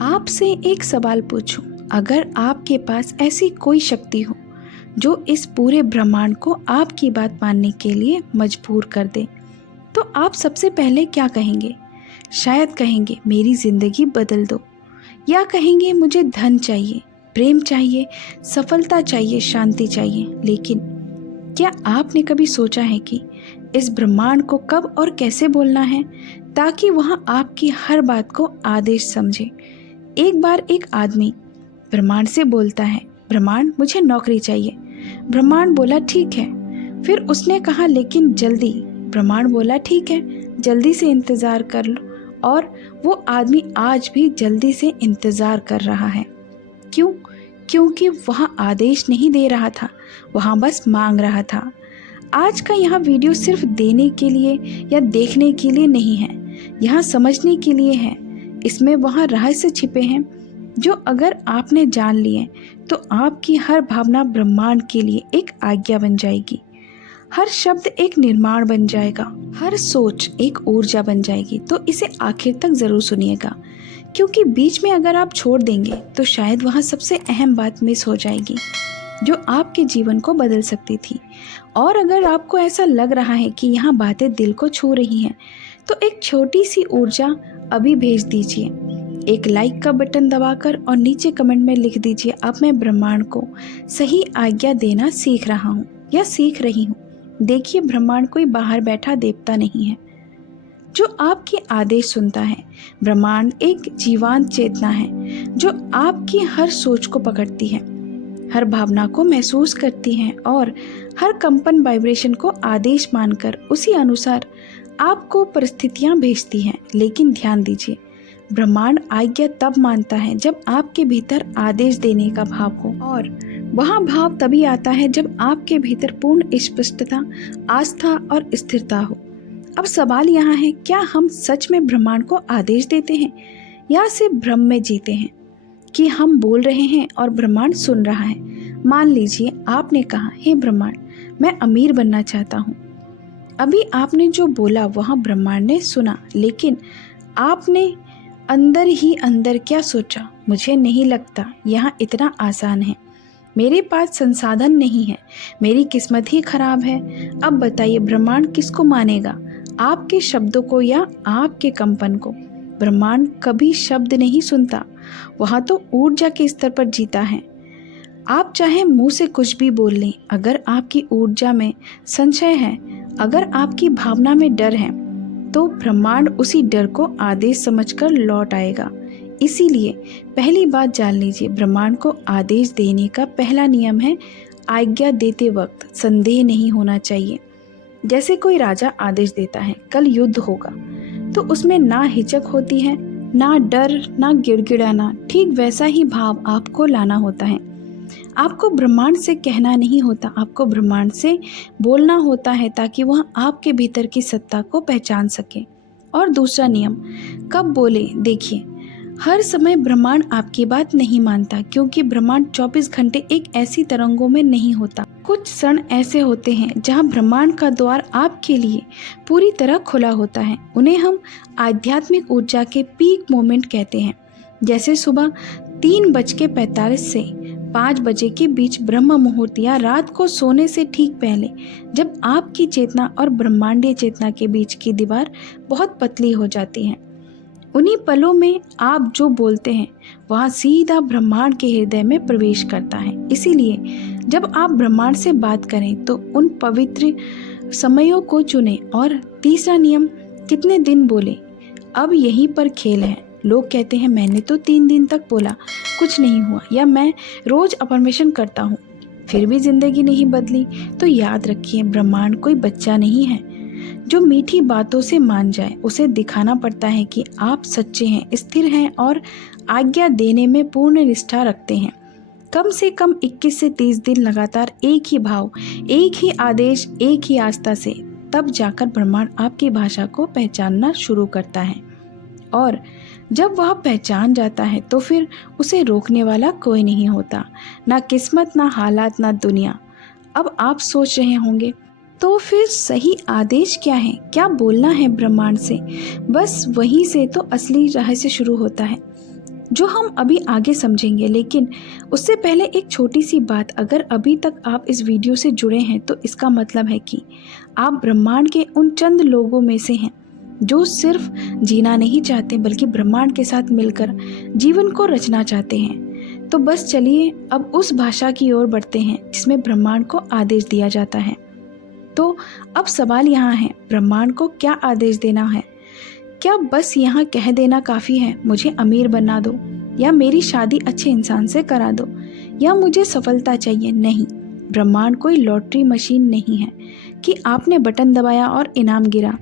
आपसे एक सवाल पूछूं, अगर आपके पास ऐसी कोई शक्ति हो जो इस पूरे ब्रह्मांड को आपकी बात मानने के लिए मजबूर कर दे, तो आप सबसे पहले क्या कहेंगे? शायद कहेंगे मेरी जिंदगी बदल दो, या कहेंगे मुझे धन चाहिए, प्रेम चाहिए, सफलता चाहिए, शांति चाहिए। लेकिन क्या आपने कभी सोचा है कि इस ब्रह्मांड को कब और कैसे बोलना है ताकि वह आपकी हर बात को आदेश समझे? एक बार एक आदमी ब्रह्मांड से बोलता है, ब्रह्मांड मुझे नौकरी चाहिए। ब्रह्मांड बोला ठीक है। फिर उसने कहा लेकिन जल्दी। ब्रह्मांड बोला ठीक है, जल्दी से इंतज़ार कर लो। और वो आदमी आज भी जल्दी से इंतज़ार कर रहा है। क्यों? क्योंकि वह आदेश नहीं दे रहा था, वहाँ बस मांग रहा था। आज का यह वीडियो सिर्फ देने के लिए या देखने के लिए नहीं है, यहाँ समझने के लिए है। इसमें वहाँ रहस्य छिपे हैं जो अगर आपने जान लिए तो आपकी हर भावना ब्रह्मांड के लिए एक आज्ञा बन जाएगी, हर शब्द एक निर्माण बन जाएगा, हर सोच एक ऊर्जा बन जाएगी। तो इसे आखिर तक ज़रूर सुनिएगा, क्योंकि बीच में अगर आप छोड़ देंगे तो शायद वहाँ सबसे अहम बात मिस हो जाएगी जो आपके जीवन को बदल सकती थी। और अगर आपको ऐसा लग रहा है कि यहाँ बातें दिल को छू रही हैं, तो एक छोटी सी ऊर्जा अभी भेज दीजिए, एक लाइक का बटन दबाकर, और नीचे कमेंट में लिख दीजिए अब मैं ब्रह्मांड को सही आज्ञा देना सीख रहा हूँ या सीख रही हूँ। देखिए, ब्रह्मांड कोई बाहर बैठा देवता नहीं है जो आपके आदेश सुनता है। ब्रह्मांड एक जीवंत चेतना है जो आपकी हर सोच को पकड़ती है, हर भावना को महसूस करती है और हर कंपन वाइब्रेशन को आदेश मानकर उसी अनुसार आपको परिस्थितियां भेजती हैं। लेकिन ध्यान दीजिए, ब्रह्मांड आज्ञा तब मानता है जब आपके भीतर आदेश देने का भाव हो, और वह भाव तभी आता है जब आपके भीतर पूर्ण स्पष्टता, आस्था और स्थिरता हो। अब सवाल यहाँ है, क्या हम सच में ब्रह्मांड को आदेश देते हैं या सिर्फ भ्रम में जीते हैं कि हम बोल रहे हैं और ब्रह्मांड सुन रहा है? मान लीजिए आपने कहा, हे ब्रह्मांड, मैं अमीर बनना चाहता हूँ। अभी आपने जो बोला वह ब्रह्मांड ने सुना, लेकिन आपने अंदर ही अंदर क्या सोचा? मुझे नहीं लगता यहाँ इतना आसान है, मेरे पास संसाधन नहीं है, मेरी किस्मत ही खराब है। अब बताइए, ब्रह्मांड किसको मानेगा, आपके शब्दों को या आपके कंपन को? ब्रह्मांड कभी शब्द नहीं सुनता, वहाँ तो ऊर्जा के स्तर पर जीता है। आप चाहे मुंह से कुछ भी बोल लें, अगर आपकी ऊर्जा में संशय है, अगर आपकी भावना में डर है, तो ब्रह्मांड उसी डर को आदेश समझकर लौट आएगा। इसीलिए पहली बात जान लीजिए, ब्रह्मांड को आदेश देने का पहला नियम है, आज्ञा देते वक्त संदेह नहीं होना चाहिए। जैसे कोई राजा आदेश देता है कल युद्ध होगा, तो उसमें ना हिचक होती है, ना डर, ना गिड़गिड़ाना। ठीक वैसा ही भाव आपको लाना होता है। आपको ब्रह्मांड से कहना नहीं होता, आपको ब्रह्मांड से बोलना होता है ताकि वह आपके भीतर की सत्ता को पहचान सके। और दूसरा नियम, कब बोले? देखिए, हर समय ब्रह्मांड आपकी बात नहीं मानता, क्योंकि ब्रह्मांड 24 घंटे एक ऐसी तरंगों में नहीं होता। कुछ क्षण ऐसे होते हैं जहां ब्रह्मांड का द्वार आपके लिए पूरी तरह खुला होता है। उन्हें हम आध्यात्मिक ऊर्जा के पीक मोमेंट कहते हैं। जैसे सुबह 3:45 से 5 बजे के बीच ब्रह्म मुहूर्त, या रात को सोने से ठीक पहले, जब आपकी चेतना और ब्रह्मांडीय चेतना के बीच की दीवार बहुत पतली हो जाती है। उन्हीं पलों में आप जो बोलते हैं वह सीधा ब्रह्मांड के हृदय में प्रवेश करता है। इसीलिए जब आप ब्रह्मांड से बात करें तो उन पवित्र समयों को चुनें। और तीसरा नियम, कितने दिन बोले? अब यहीं पर खेल है। लोग कहते हैं मैंने तो 3 दिन तक बोला, कुछ नहीं हुआ, या मैं रोज अफर्मेशन करता हूँ फिर भी जिंदगी नहीं बदली। तो याद रखिए, ब्रह्मांड कोई बच्चा नहीं है जो मीठी बातों से मान जाए। उसे दिखाना पड़ता है कि आप सच्चे हैं, स्थिर हैं और आज्ञा देने में पूर्ण निष्ठा रखते हैं। कम से कम 21 से 30 दिन लगातार एक ही भाव, एक ही आदेश, एक ही आस्था से, तब जाकर ब्रह्मांड आपकी भाषा को पहचानना शुरू करता है। और जब वह पहचान जाता है तो फिर उसे रोकने वाला कोई नहीं होता, ना किस्मत, ना हालात, ना दुनिया। अब आप सोच रहे होंगे, तो फिर सही आदेश क्या है? क्या बोलना है ब्रह्मांड से? बस वहीं से तो असली रहस्य शुरू होता है। जो हम अभी आगे समझेंगे। लेकिन उससे पहले एक छोटी सी बात, अगर अभी तक आप इस वीडियो से जुड़े हैं तो इसका मतलब है कि आप ब्रह्मांड के उन चंद लोगों में से हैं जो सिर्फ जीना नहीं चाहते बल्कि ब्रह्मांड के साथ मिलकर जीवन को रचना चाहते हैं। तो बस चलिए अब उस भाषा की ओर बढ़ते हैं जिसमें ब्रह्मांड को आदेश दिया जाता है। तो अब सवाल यहाँ है, ब्रह्मांड को क्या आदेश देना है? क्या बस यहाँ कह देना काफ़ी है, मुझे अमीर बना दो, या मेरी शादी अच्छे इंसान से करा दो, या मुझे सफलता चाहिए? नहीं, ब्रह्मांड कोई लॉटरी मशीन नहीं है कि आपने बटन दबाया और इनाम गिरा।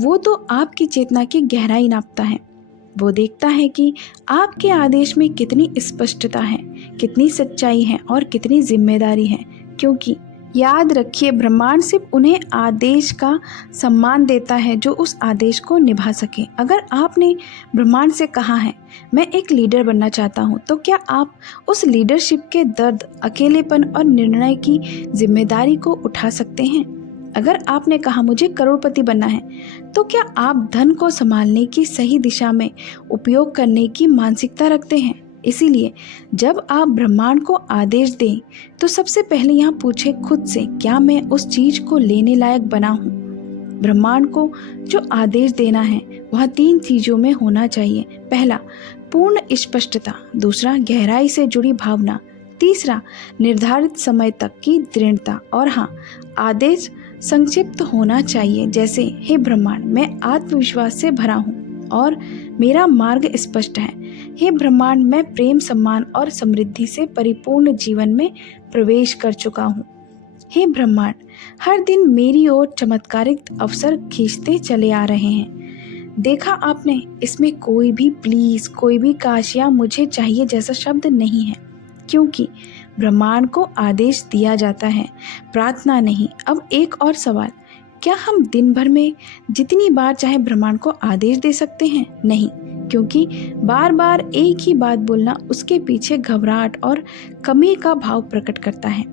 वो तो आपकी चेतना की गहराई नापता है। वो देखता है कि आपके आदेश में कितनी स्पष्टता है, कितनी सच्चाई है और कितनी जिम्मेदारी है। क्योंकि याद रखिए, ब्रह्मांड सिर्फ उन्हें आदेश का सम्मान देता है जो उस आदेश को निभा सके। अगर आपने ब्रह्मांड से कहा है मैं एक लीडर बनना चाहता हूँ, तो क्या आप उस लीडरशिप के दर्द, अकेलेपन और निर्णय की जिम्मेदारी को उठा सकते हैं? अगर आपने कहा मुझे करोड़पति बनना है, तो क्या आप धन को संभालने की सही दिशा में उपयोग करने की मानसिकता रखते हैं? इसीलिए जब आप ब्रह्मांड को आदेश दें तो सबसे पहले यहाँ पूछे खुद से, क्या मैं उस चीज को लेने लायक बना हूँ? ब्रह्मांड को जो आदेश देना है वह 3 चीजों में होना चाहिए। पहला, पूर्ण स्पष्टता। दूसरा, गहराई से जुड़ी भावना। तीसरा, निर्धारित समय तक की दृढ़ता। और हाँ, आदेश संक्षिप्त होना चाहिए, जैसे हे ब्रह्मांड, मैं आत्मविश्वास से भरा हूँ और मेरा मार्ग स्पष्ट है। हे ब्रह्मांड, मैं प्रेम, सम्मान और समृद्धि से परिपूर्ण जीवन में प्रवेश कर चुका हूँ। हे ब्रह्मांड, हर दिन मेरी ओर चमत्कारिक अवसर खींचते चले आ रहे हैं। देखा आपने, इसमें कोई भी प्लीज, कोई भी काश या मुझे चाहिए जैसा शब्द नहीं है, क्योंकि ब्रह्मांड को आदेश दिया जाता है, प्रार्थना नहीं। अब एक और सवाल, क्या हम दिन भर में जितनी बार चाहे ब्रह्मांड को आदेश दे सकते हैं? नहीं, क्योंकि बार बार एक ही बात बोलना उसके पीछे घबराहट और कमी का भाव प्रकट करता है।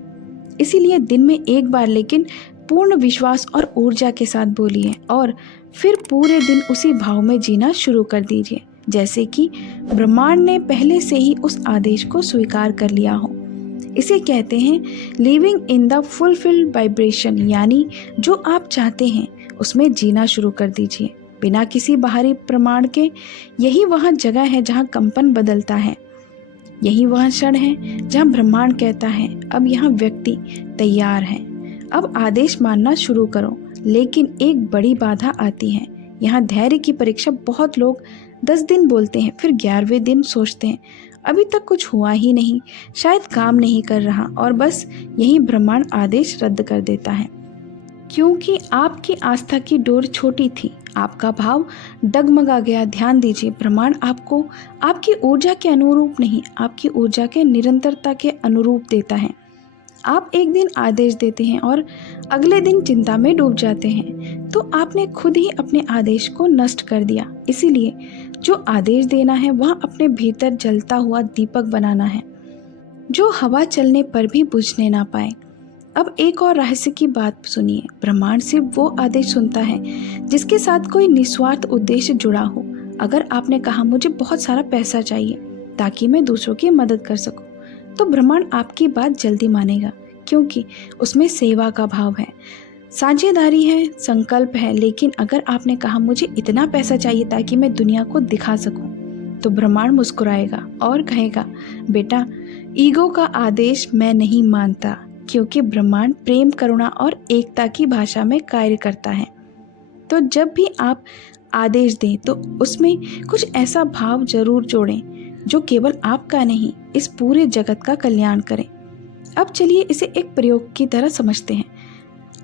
इसीलिए दिन में एक बार, लेकिन पूर्ण विश्वास और ऊर्जा के साथ बोलिए और फिर पूरे दिन उसी भाव में जीना शुरू कर दीजिए, जैसे कि ब्रह्मांड ने पहले से ही उस आदेश को स्वीकार कर लिया हो। इसे कहते हैं living in the fulfilled vibration, यानी जो आप चाहते हैं उसमें जीना शुरू कर दीजिए बिना किसी बाहरी प्रमाण के। यही वह जगह है जहाँ कंपन बदलता है, यही वह क्षण है जहाँ ब्रह्मांड कहता है अब यहाँ व्यक्ति तैयार है, अब आदेश मानना शुरू करो। लेकिन एक बड़ी बाधा आती है यहाँ, धैर्य की परीक्षा। बहुत लोग 10 दिन बोलते हैं, फिर 11वें दिन सोचते हैं अभी तक कुछ हुआ ही नहीं, शायद काम नहीं कर रहा, और बस यही ब्रह्मांड आदेश रद्द कर देता है। क्योंकि आपकी आस्था की डोर छोटी थी, आपका भाव डगमगा गया। ध्यान दीजिए, ब्रह्मांड आपको आपकी ऊर्जा के अनुरूप नहीं, आपकी ऊर्जा के निरंतरता के अनुरूप देता है। आप एक दिन आदेश देते हैं और अगले दिन चिंता में डूब जाते हैं, तो आपने खुद ही अपने आदेश को नष्ट कर दिया। इसीलिए जो आदेश देना है वह अपने भीतर जलता हुआ दीपक बनाना है, जो हवा चलने पर भी बुझने ना पाए। अब एक और रहस्य की बात सुनिए, ब्रह्मांड सिर्फ वो आदेश सुनता है जिसके साथ कोई निस्वार्थ उद्देश्य जुड़ा हो। अगर आपने कहा मुझे बहुत सारा पैसा चाहिए ताकि मैं दूसरों की मदद कर सकूं, तो ब्रह्मांड आपकी बात जल्दी मानेगा, क्योंकि उसमें सेवा का भाव है, साझेदारी है, संकल्प है। लेकिन अगर आपने कहा मुझे इतना पैसा चाहिए ताकि मैं दुनिया को दिखा सकूं, तो ब्रह्मांड मुस्कुराएगा और कहेगा बेटा, ईगो का आदेश मैं नहीं मानता, क्योंकि ब्रह्मांड प्रेम, करुणा और एकता की भाषा में कार्य करता है। तो जब भी आप आदेश दें तो उसमें कुछ ऐसा भाव जरूर जोड़ें जो केवल आपका नहीं, इस पूरे जगत का कल्याण करें। अब चलिए इसे एक प्रयोग की तरह समझते हैं।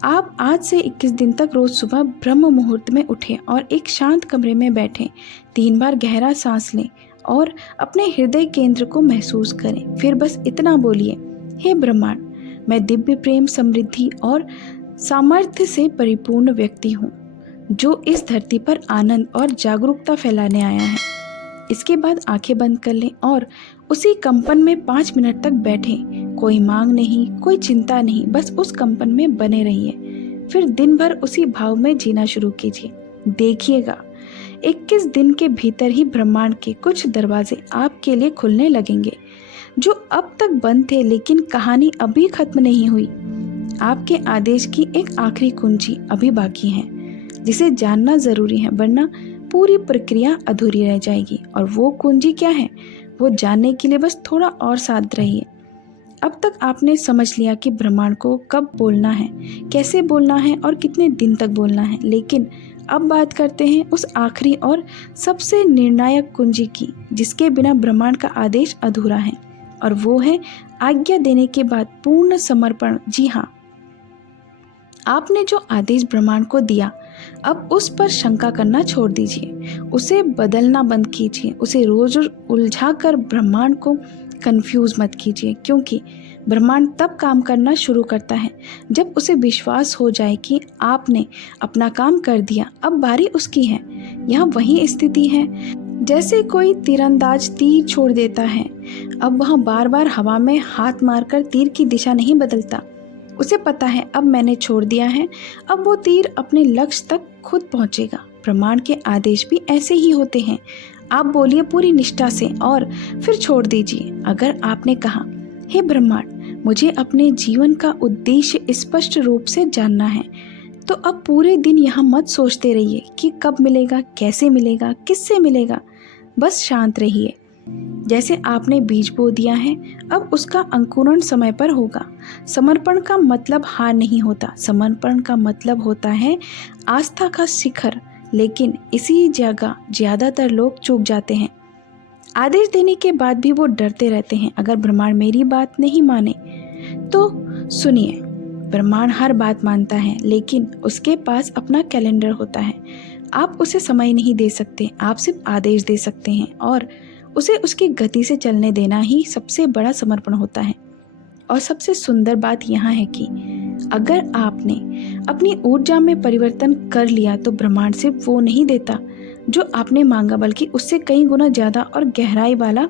आप आज से 21 दिन तक रोज सुबह ब्रह्म मुहूर्त में उठें और एक शांत कमरे में बैठें। 3 बार गहरा सांस लें और अपने हृदय केंद्र को महसूस करें। फिर बस इतना बोलिए, हे ब्रह्मांड, मैं दिव्य प्रेम, समृद्धि और सामर्थ्य से परिपूर्ण व्यक्ति हूँ जो इस धरती पर आनंद और जागरूकता फैलाने आया है। इसके बाद आंखें बंद कर लें और उसी कंपन में 5 मिनट तक बैठें। कोई मांग नहीं, कोई चिंता नहीं, बस उस कंपन में बने रहिए। फिर दिन भर उसी भाव में जीना शुरू कीजिए। देखिएगा, 21 दिन के भीतर ही ब्रह्मांड के कुछ दरवाजे आपके लिए खुलने लगेंगे जो अब तक बंद थे, लेकिन कहानी अभी खत्म नहीं हुई। आपके आदेश की एक आखिरी कुंजी अभी बाकी है जिसे जानना जरूरी है, वरना पूरी प्रक्रिया अधूरी रह जाएगी। और वो कुंजी क्या है, वो जानने के लिए बस थोड़ा और साथ रहिए। अब तक आपने समझ लिया कि ब्रह्मांड को कब बोलना है, कैसे बोलना है और कितने दिन तक बोलना है, लेकिन अब बात करते हैं उस आखिरी और सबसे निर्णायक कुंजी की जिसके बिना ब्रह्मांड का आदेश अधूरा है, और वो है आज्ञा देने के बाद पूर्ण समर्पण। जी हाँ, आपने जो आदेश ब्रह्मांड को दिया, अब उस पर शंका करना छोड़ दीजिए, उसे बदलना बंद कीजिए, उसे रोज उलझा कर ब्रह्मांड को कंफ्यूज मत कीजिए, क्योंकि ब्रह्मांड तब काम करना शुरू करता है जब उसे विश्वास हो जाए कि आपने अपना काम कर दिया, अब बारी उसकी है। यहाँ वही स्थिति है जैसे कोई तीरंदाज तीर छोड़ देता है। अब वह बार बार हवा में हाथ मारकर तीर की दिशा नहीं बदलता, उसे पता है अब मैंने छोड़ दिया है, अब वो तीर अपने लक्ष्य तक खुद पहुंचेगा। ब्रह्मांड के आदेश भी ऐसे ही होते हैं। आप बोलिए पूरी निष्ठा से और फिर छोड़ दीजिए। अगर आपने कहा, हे ब्रह्मांड, मुझे अपने जीवन का उद्देश्य स्पष्ट रूप से जानना है, तो अब पूरे दिन यहाँ मत सोचते रहिए कि कब मिलेगा, कैसे मिलेगा, किससे मिलेगा। बस शांत रहिए। जैसे आपने बीज बो दिया है, अब उसका अंकुरण समय पर होगा। समर्पण का मतलब हार नहीं होता, समर्पण का मतलब होता है आस्था का शिखर। लेकिन इसी जगह ज़्यादातर लोग चूक जाते हैं। आदेश देने के बाद भी वो डरते रहते हैं, अगर ब्रह्मांड मेरी बात नहीं माने तो सुनिए, ब्रह्मांड हर बात मानता है, लेकिन उसके पास अपना कैलेंडर होता है। आप उसे समय नहीं दे सकते, आप सिर्फ आदेश दे सकते हैं, और उसे उसकी गति से चलने देना ही सबसे बड़ा समर्पण होता है। और सबसे सुंदर बात यहाँ है कि अगर आपने अपनी ऊर्जा में परिवर्तन कर लिया तो ब्रह्मांड सिर्फ वो नहीं देता जो आपने मांगा, बल्कि उससे कई गुना ज़्यादा और गहराई वाला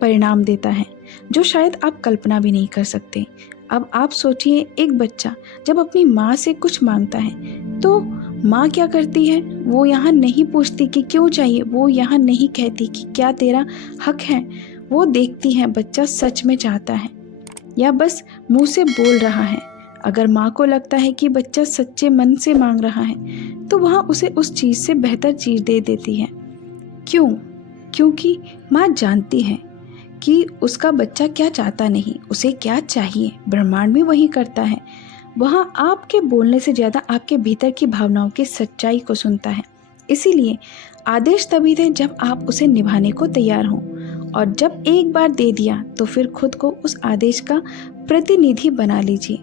परिणाम देता है जो शायद आप कल्पना भी नहीं कर सकते। अब आप सोचिए, एक बच्चा जब अपनी माँ से कुछ मांगता है तो माँ क्या करती है? वो यहाँ नहीं पूछती कि क्यों चाहिए, वो यहाँ नहीं कहती कि क्या तेरा हक है। वो देखती है बच्चा सच में चाहता है या बस मुंह से बोल रहा है। अगर माँ को लगता है कि बच्चा सच्चे मन से मांग रहा है तो वह उसे उस चीज़ से बेहतर चीज़ दे देती है। क्यों? क्योंकि माँ जानती है कि उसका बच्चा क्या चाहता नहीं, उसे क्या चाहिए। ब्रह्मांड भी वही करता है, वह आपके बोलने से ज़्यादा आपके भीतर की भावनाओं की सच्चाई को सुनता है। इसीलिए आदेश तभी दे जब आप उसे निभाने को तैयार हों, और जब एक बार दे दिया तो फिर खुद को उस आदेश का प्रतिनिधि बना लीजिए।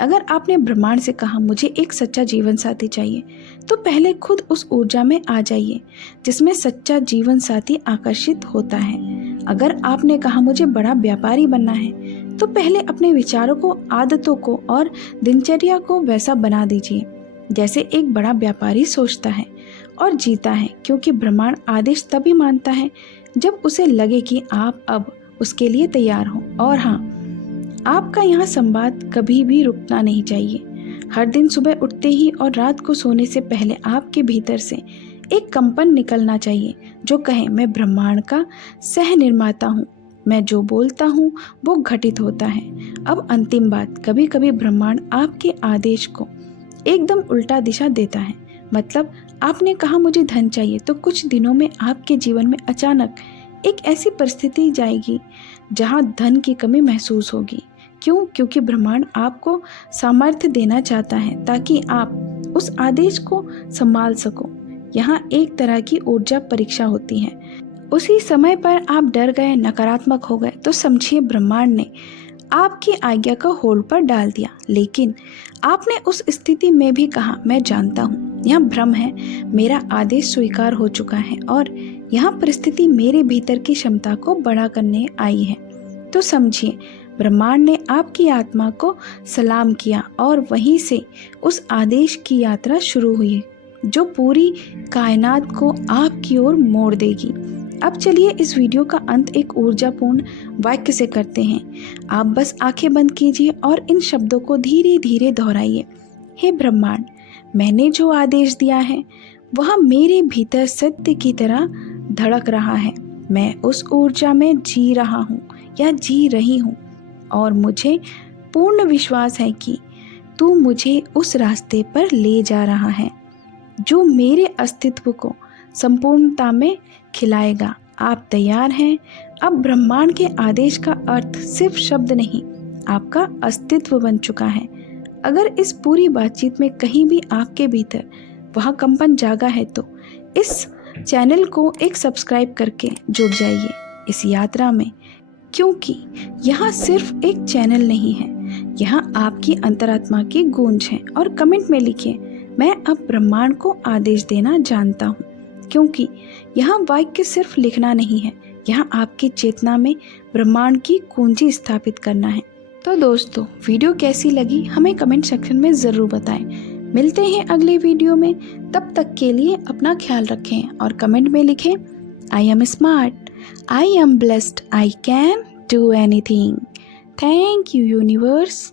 अगर आपने ब्रह्मांड से कहा मुझे एक सच्चा जीवन साथी चाहिए, तो पहले खुद उस ऊर्जा में आ जाइए जिसमें सच्चा जीवन साथी आकर्षित होता है। अगर आपने कहा मुझे बड़ा व्यापारी बनना है, तो पहले अपने विचारों को, आदतों को और दिनचर्या को वैसा बना दीजिए जैसे एक बड़ा व्यापारी सोचता है और जीता है, क्योंकि ब्रह्मांड आदेश तभी मानता है जब उसे लगे कि आप अब उसके लिए तैयार हो। और हाँ, आपका यहाँ संवाद कभी भी रुकना नहीं चाहिए। हर दिन सुबह उठते ही और रात को सोने से पहले आपके भीतर से एक कंपन निकलना चाहिए जो कहे, मैं ब्रह्मांड का सह निर्माता हूँ, मैं जो बोलता हूँ वो घटित होता है। अब अंतिम बात, कभी कभी ब्रह्मांड आपके आदेश को एकदम उल्टा दिशा देता है। मतलब आपने कहा मुझे धन चाहिए, तो कुछ दिनों में आपके जीवन में अचानक एक ऐसी परिस्थिति जाएगी जहाँ धन की कमी महसूस होगी। क्यों? क्योंकि ब्रह्मांड आपको सामर्थ्य देना चाहता है ताकि आप उस आदेश को संभाल सको। यहाँ एक तरह की ऊर्जा परीक्षा होती है। उसी समय पर आप डर गए, नकारात्मक हो गए, तो समझिए ब्रह्मांड ने आपकी आज्ञा को होल्ड पर डाल दिया। लेकिन आपने उस स्थिति में भी कहा, मैं जानता हूँ यह भ्रम है, मेरा आदेश स्वीकार हो चुका है और यह परिस्थिति मेरे भीतर की क्षमता को बड़ा करने आई है। तो समझिए, ब्रह्मांड ने आपकी आत्मा को सलाम किया और वहीं से उस आदेश की यात्रा शुरू हुई जो पूरी कायनात को आपकी ओर मोड़ देगी। अब चलिए इस वीडियो का अंत एक ऊर्जापूर्ण वाक्य से करते हैं। आप बस आंखें बंद कीजिए और इन शब्दों को धीरे धीरे दोहराइए। हे ब्रह्मांड, मैंने जो आदेश दिया है वह मेरे भीतर सत्य की तरह धड़क रहा है। मैं उस ऊर्जा में जी रहा हूँ या जी रही हूँ और मुझे पूर्ण विश्वास है कि तू मुझे उस रास्ते पर ले जा रहा है जो मेरे अस्तित्व को संपूर्णता में खिलाएगा। आप तैयार हैं? अब ब्रह्मांड के आदेश का अर्थ सिर्फ शब्द नहीं, आपका अस्तित्व बन चुका है। अगर इस पूरी बातचीत में कहीं भी आपके भीतर वह कंपन जागा है तो इस चैनल को एक सब्सक्राइब करके जुड़ जाइए इस यात्रा में, क्योंकि यहाँ सिर्फ एक चैनल नहीं है, यहाँ आपकी अंतरात्मा की गूंज है। और कमेंट में लिखिए, मैं अब ब्रह्मांड को आदेश देना जानता हूँ, क्योंकि यहाँ वाक्य सिर्फ लिखना नहीं है, यहाँ आपकी चेतना में ब्रह्मांड की कुंजी स्थापित करना है। तो दोस्तों, वीडियो कैसी लगी हमें कमेंट सेक्शन में ज़रूर बताएं। मिलते हैं अगले वीडियो में, तब तक के लिए अपना ख्याल रखें और कमेंट में लिखें, I am smart, I am blessed, I can do anything. Thank you universe.